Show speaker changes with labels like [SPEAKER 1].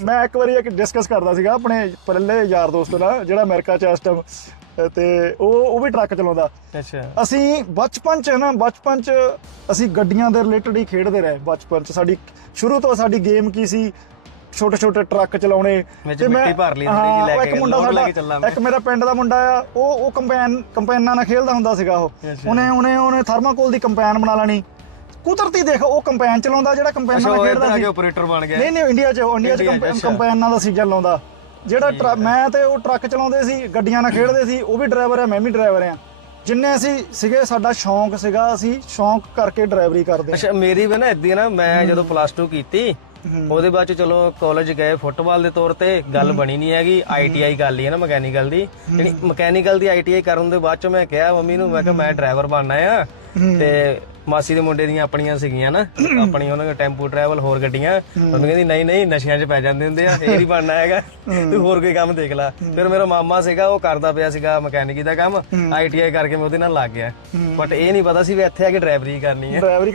[SPEAKER 1] ਮੈਂ ਇੱਕ ਵਾਰੀ ਇੱਕ ਡਿਸਕਸ ਕਰਦਾ ਸੀਗਾ ਆਪਣੇ ਪਹਿਲੇ ਯਾਰ ਦੋਸਤ ਨਾਲ ਜਿਹੜਾ ਅਮਰੀਕਾ ਚ ਇਸ ਟਾਈਮ ਤੇ ਉਹ ਉਹ ਵੀ ਟਰੱਕ ਚਲਾਉਂਦਾ।
[SPEAKER 2] ਅੱਛਾ।
[SPEAKER 1] ਅਸੀਂ ਬਚਪਨ ਚ ਨਾ ਬਚਪਨ ਚ ਅਸੀਂ ਗੱਡੀਆਂ ਦੇ ਰਿਲੇਟਡ ਹੀ ਖੇਡਦੇ ਰਹੇ ਬਚਪਨ ਚ। ਸਾਡੀ ਸ਼ੁਰੂ ਤੋਂ ਸਾਡੀ ਗੇਮ ਕੀ ਸੀ? ਛੋਟੇ ਛੋਟੇ ਟਰੱਕ ਚਲਾਉਣੇ।
[SPEAKER 2] ਮਿੱਟੀ ਭਰ ਲਈ ਲੈ
[SPEAKER 1] ਉਹ
[SPEAKER 2] ਕੇ,
[SPEAKER 1] ਇੱਕ ਮੁੰਡਾ
[SPEAKER 2] ਲੋਡ ਲੈ ਕੇ
[SPEAKER 1] ਸਾਡਾ। ਇੱਕ ਮੇਰਾ ਪਿੰਡ ਦਾ ਮੁੰਡਾ ਆ ਉਹ ਉਹ ਕੰਪੈਨ ਕੰਪੈਨਾਂ ਨਾਲ ਖੇਡਦਾ ਹੁੰਦਾ ਸੀਗਾ ਉਹ। ਉਹਨੇ ਉਹਨੇ ਉਹਨੇ ਥਰਮਾਕੋਲ ਦੀ ਕੰਪੈਨ ਬਣਾ ਲੈਣੀ। ਕੁਦਰਤੀ ਦੇਖ ਉਹ ਕੰਪੈਨ ਚਲਾਉਂਦਾ ਜਿਹੜਾ ਕੰਪੈਨਾਂ ਨਾਲ ਖੇਡਦਾ ਸੀ।
[SPEAKER 2] ਆਪਰੇਟਰ ਬਣ ਗਿਆ।
[SPEAKER 1] ਨਹੀਂ ਨਹੀਂ ਇੰਡੀਆ 'ਚ ਇੰਡੀਆ 'ਚ। ਕੰਪੈਨਾਂ ਦਾ ਸੀਜ਼ਨ ਲਾਉਂਦਾ ਜਿਹੜਾ ਮੈਂ ਤੇ ਉਹ ਟਰੱਕ ਚਲਾਉਂਦੇ ਸੀ ਗੱਡੀਆਂ ਨਾਲ ਖੇਡਦੇ ਸੀ ਉਹ ਵੀ ਡਰਾਈਵਰ ਆ ਮੈਂ ਵੀ ਡਰਾਈਵਰ ਆ। ਜਿੰਨੇ ਅਸੀਂ ਸੀਗੇ ਸਾਡਾ ਸ਼ੌਂਕ ਸੀਗਾ ਅਸੀਂ ਸ਼ੌਂਕ ਕਰਕੇ ਡਰਾਈਵਰੀ ਕਰਦੇ।
[SPEAKER 2] ਅੱਛਾ ਮੇਰੀ ਵੀ ਨਾ ਇਦਾਂ ਨਾ ਮੈਂ ਜਦੋਂ ਪਲੱਸ 2 ਕੀਤੀ ਉਹਦੇ ਬਾਅਦ ਚ ਚਲੋ ਕਾਲਜ ਗਏ ਫੁੱਟਬਾਲ ਦੇ ਤੌਰ ਤੇ ਗੱਲ ਬਣੀ ਨਹੀਂ ਹੈਗੀ ਆਈਟੀਆਈ ਕਰ ਲਈ ਹੈ ਨਾ ਮਕੈਨੀਕਲ ਦੀ। ਜਿਹੜੀ ਮਕੈਨੀਕਲ ਦੀ ਆਈਟੀਆਈ ਕਰਨ ਦੇ ਬਾਅਦ ਚ ਮੈਂ ਕਿਹਾ ਮੰਮੀ ਨੂੰ ਮੈਂ ਕਿਹਾ ਮੈਂ ਡਰਾਈਵਰ ਬਣਨਾ ਆ ਤੇ ਮਾਸੀ ਦੇ ਮੁੰਡੇ ਦੀਆਂ ਆਪਣੀਆਂ ਸੀਗੀਆਂ ਨਾ ਆਪਣੀ ਉਹਨਾਂ ਦੇ ਟੈਂਪੂ ਟਰੈਵਲ ਹੋਰ ਗੱਡੀਆਂ ਮੰਮੀ ਕਹਿੰਦੀ ਨਹੀਂ ਨਹੀਂ ਨਸ਼ਿਆਂ 'ਚ ਪੈ ਜਾਂਦੇ ਹੁੰਦੇ ਆ ਇਹ ਨਹੀਂ ਬਣਨਾ ਹੈਗਾ ਤੂੰ ਹੋਰ ਕੋਈ ਕੰਮ ਦੇਖ ਲੈ। ਫਿਰ ਮੇਰਾ ਮਾਮਾ ਸੀਗਾ ਉਹ ਕਰਦਾ ਪਿਆ ਸੀਗਾ ਮਕੈਨਿਕੀ ਦਾ ਕੰਮ ਆਈਟੀਆਈ ਕਰਕੇ ਮੈਂ ਉਹਦੇ ਨਾਲ ਲੱਗ ਗਿਆ। ਬਟ ਇਹ ਨਹੀਂ ਪਤਾ ਸੀ ਵੀ ਇੱਥੇ ਆ ਕੇ ਡਰਾਈਵਰੀ ਕਰਨੀ ਹੈ
[SPEAKER 1] ਡਰਾਈਵਰੀ